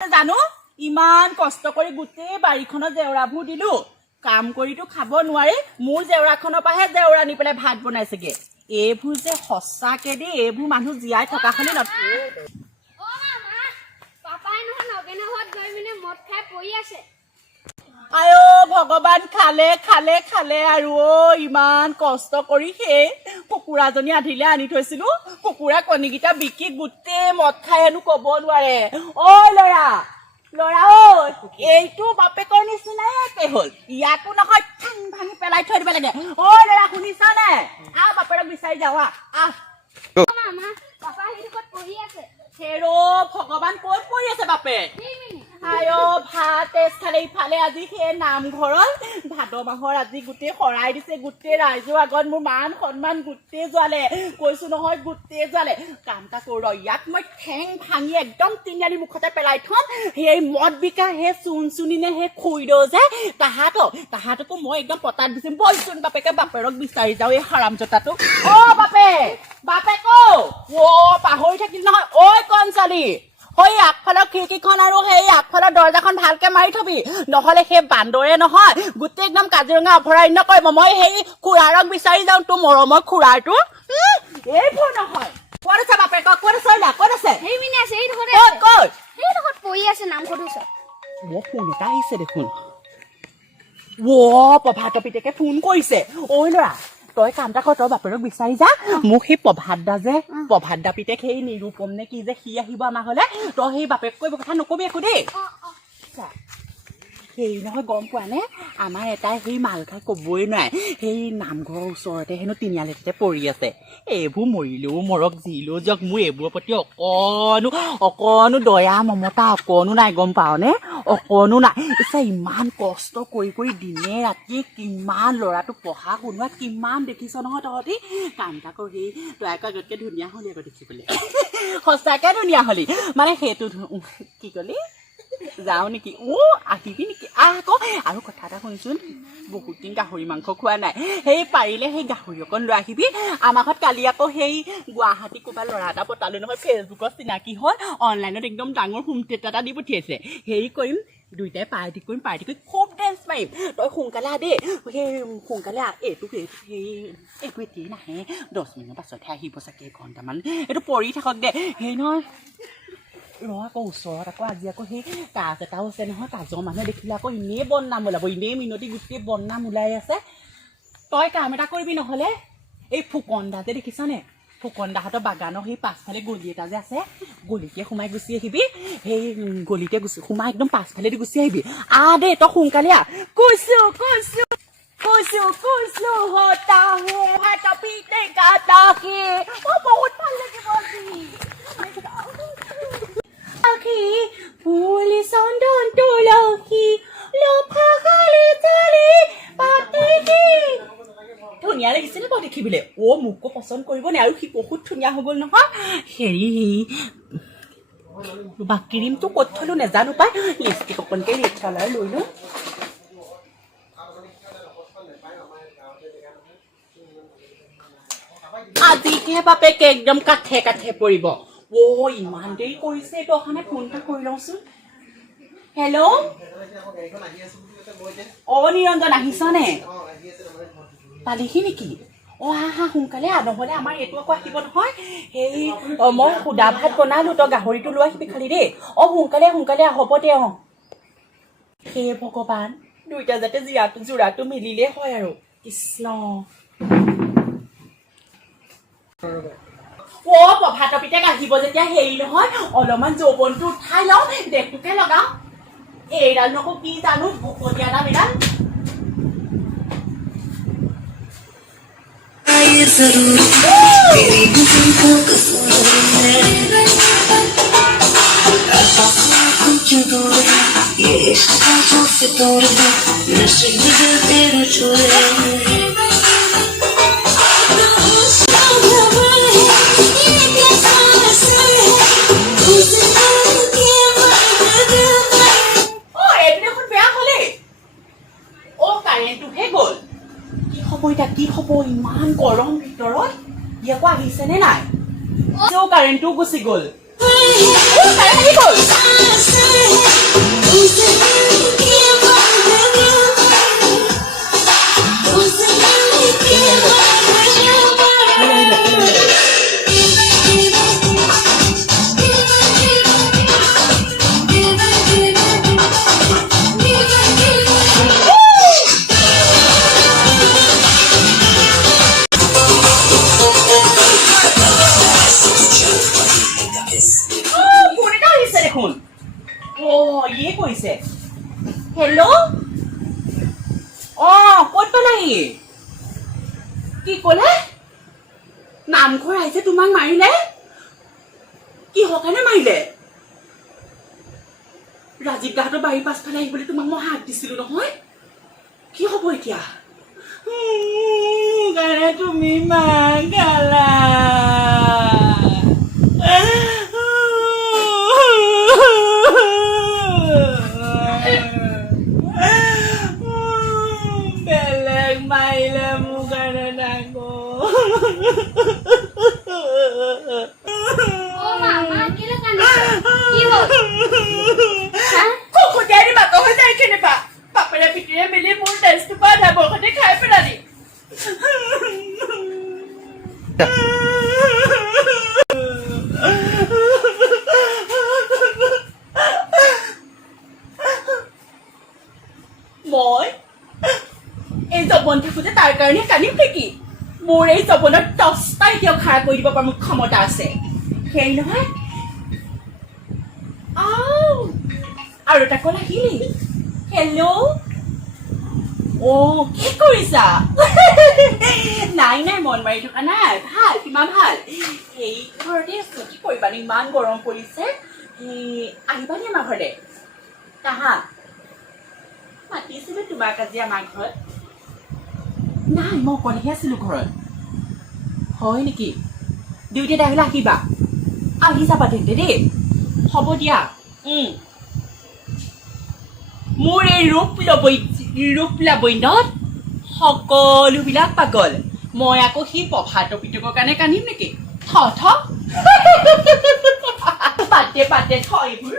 জানো ইমান কষ্ট কৰি গোটেই বাৰীখনত জেওৰাবোৰ দিলো কাম কৰিতো খাব নোৱাৰি মোৰ জেওৰাখনৰ পৰাহে জেওৰা নি পেলাই ভাত বনাইছেগে এইবোৰ যে সঁচাকে দেই এইবোৰ মানুহ জীয়াই থকা খনি আয়ো ভগৱান খালে খালে খালে আৰু ইমান কষ্ট কৰি সেই কুকুৰাজনী আধিলে আনি থৈছিলো কুকুৰা কণীকেইটা বিকি গোটেই মদ খাই হেনো কব নোৱাৰে ঐ লৰা লৰা ঐ এইটো বাপেকৰ নিচিনাই একে হ'ল ইয়াকো নহয় ঠাং ভাঙি পেলাই থৈ দিব লাগে ঐ লৰা শুনিছানে আহ বাপেৰক বিচাৰি যাওঁ আহ হেৰো ভগৱান ক'ত পৰি আছে বাপে আয়ো ভাত খালে ইফালে আজি সেই নামঘৰত ভাদ মাহৰ আজি গোটেই শৰাই দিছে গোটেই ৰাইজৰ আগত মোৰ মান সন্মান গোটেই যোৱালে কৈছো নহয় গোটেই যোৱালে কাম এটা কৰো ইয়াক মই ঠেং ভাঙি একদম তিনিআলি মুখতে পেলাই থম সেই মদ বিকা সেই চুনচুনিনে সেই খুইদেউ যে তাহাঁতকো মই একদম পতাত দিছিম বলচোন বাপেকে বাপেৰক বিচাৰি যাওঁ এই হাৰামজতাটো অ বাপেক অ পাহৰি থাকিল নহয় ঐ কণচালি সেই আগফালৰ খিৰিকীখন আৰু সেই আগফালৰ দৰ্জাখন ভালকে মাৰি থবি নহলে সেই বান্দৰে নহয় গোটেই একদম কাজিৰঙা অভয়াৰণ্য কৰিব মই সেই খুৰাৰক বিচাৰি যাওঁ তোৰ মৰমৰ খুৰাৰটো এইবোৰ নহয় ক'ত আছে বাপেক ক'ত আছে ক'ত আছে মোক ফোন এটা আহিছে দেখোন প্ৰভাতৰ পিতেকে ফোন কৰিছে ঐ ল'ৰা তই কাম এটা কৰ তই বাপেৰক বিচাৰি যা মোক সেই প্ৰভাত দা পিতেক সেই নিৰূপম নে কি যে সি আহিব আমাৰ ঘৰলে তই সেই বাপেক কৈ কথা নকবি একো দেই সেই নহয় গম পোৱা নে আমাৰ এটাই সেই মাল খাই কবই নোৱাৰে সেই নামঘৰৰ ওচৰতে হেনো তিনিআলিতে পৰি আছে এইবোৰ মৰিলেও মৰক জিলেও যাওক মোৰ এইবোৰৰ প্ৰতি অকণো দয়া মমতা অকণো নাই গম পাৱনে অকণো নাই এতিয়া ইমান কষ্ট কৰি দিনে ৰাতিয়ে কিমান ল'ৰাটো পঢ়া শুনোৱা কিমান দেখিছ নহয় তহঁতি কাম এটা কৰ সেই তই আগতকৈ ধুনীয়া হলি আকৌ দেখিবলৈ সঁচাকৈ ধুনীয়া হলি মানে সেইটো কি কলি যাওঁ নেকি আহিবি নেকি আকৌ আৰু কথা এটা শুনিছোন বহুত দিন গাহৰি মাংস খোৱা নাই সেই পাৰিলে সেই গাহৰি অকণ লৈ আহিবি আমাৰ ঘৰত কালি আকৌ সেই গুৱাহাটী ক'ৰবাত ল'ৰা এটা পতালো নহয় ফেচবুকত চিনাকি হ'ল অনলাইনত একদম ডাঙৰ হোম থিয়েটাৰ এটা দি পঠিয়াইছে হেৰি কৰিম দুইটাই পাৰ্টি কৰি খুব ডেন্স মাৰিম তই সোনকালে আহ দেই সেই সোনকালে আহ এইটো এতিয়াই নাহে 10 মিনিটৰ পাছতহে আহিব চাগে এঘণ্টামান এইটো পৰি থাকক দে সেই নহয় আকৌ ওচৰত আকৌ আজি আকৌ সেই কাজ এটাও আছে নহয় কাজৰ মানুহে দেখিলে আকৌ এনেই বদনাম ওলাব এনেই মিনতি গোটেই বদনাম ওলাই আছে তই কাম এটা কৰিবি নহ'লে এই ফুকনদা যে দেখিছনে ফুকনদাহঁতৰ বাগানৰ সেই পাছফালে গলি এটা যে আছে গলিতে সোমাই গুচি আহিবি সেই গলিতে সোমাই একদম পাছফালেদি গুচি আহিবি দেই তই সোনকালে কৈছো হতা হে হাতা পিতে গাতা কি বহুত ভাল লাগিব আখি ফুলি চন্দন তুলসী লফা খালি চালি পাতি ধুনীয়া লাগিছে নে বাৰু দেখিবলৈ মোকো পচন্দ কৰিব নে আৰু সি বহুত ধুনীয়া হৈ গ'ল নহয় হেৰি ক্ৰীমটো ক'ত থলো নেজানো পাই লিপষ্টিক অকণকে লিপষ্টাইলাৰ লৈ লওঁ আজিকে বাপেকে একদম কাঠে পৰিব ইমান দেৰি কৰিছে এইটো অহানে ফোন এটা কৰি লওঁচোন হেল্ল' নিৰঞ্জন আহিছনে পালিহি নেকি আহা সোনকালে নহ'লে আমাৰ এইটো আকৌ আহিব নহয় সেই মই সুদা ভাত বনালো তই গাহৰিটো লৈ আহিবি খালি দেই সোনকালে হ'ব দে সেই ভগৱান দুইটা যাতে যোৰাটো মিলিলে হয় আৰু কৃষ্ণ প্ৰভাতৰ পিতেক আহিব যেতিয়া হেৰি নহয় অলপমান যৌৱনটো উঠাই লওঁ দেশটোকে লগাওঁ এইডাল নকো কি জানো ভকতীয়া দাম এডাল কি হ'ব ইমান গৰম ভিতৰত ইয়াকো আহিছেনে নাই কাৰেণ্টটো গুচি গ'ল ফোনটা আহিছে দেখোন অ ইয়ে কৈছে হেল্ল' অ ক'ত পালাহি কি ক'লে নামঘৰ আহিছে তোমাক মাৰিলে কিহৰ কাৰণে মাৰিলে ৰাজীৱ দাহঁতৰ বাৰীৰ পাছফালে আহিবলৈ তোমাক মই হাত দিছিলো নহয় কি হ'ব এতিয়া কাৰণে তুমি মাগালা বেলেগ মাৰিলে মোৰ কাৰণে ডাঙৰ খুকুটিয়াৰী মাকৰ হৈ যায় কেনেবা বাপেৰে পিতিৰে মিলি মোৰ তেজটোপা ধাবৰ সৈতে খাই পেলালি মই এই জবন থাকোঁতে তাৰ কাৰণে কান্দিম নেকি মোৰ এই জবনত 10টা এতিয়াও খাৰা কৰি দিব পৰা মোৰ ক্ষমতা আছে সেই নহয় আৰু এটা কল আহিলি হেল্ল' অ কি কৰিছা নাই নাই মন মাৰি থকা নাই ভাল কিমান ভাল এই ঘৰতে আছো কি কৰিবা ইমান গৰম পৰিছে আহিবা নি আমাৰ ঘৰতে তাহা মাতিছিলো তোমাক আজি আমাৰ ঘৰত নাই মই অকলেহে আছিলো ঘৰত হয় নেকি ডিউটিত আহিলে আহিবা আহি যাবা তেন্তে দেই হ'ব দিয়া মোৰ এই ৰূপ লাবণ্যত সকলোবিলাক পাগল মই আকৌ সি প্ৰভাতৰ পিতেকৰ কাৰণে কান্দিম নেকি বাদে থ এইবোৰ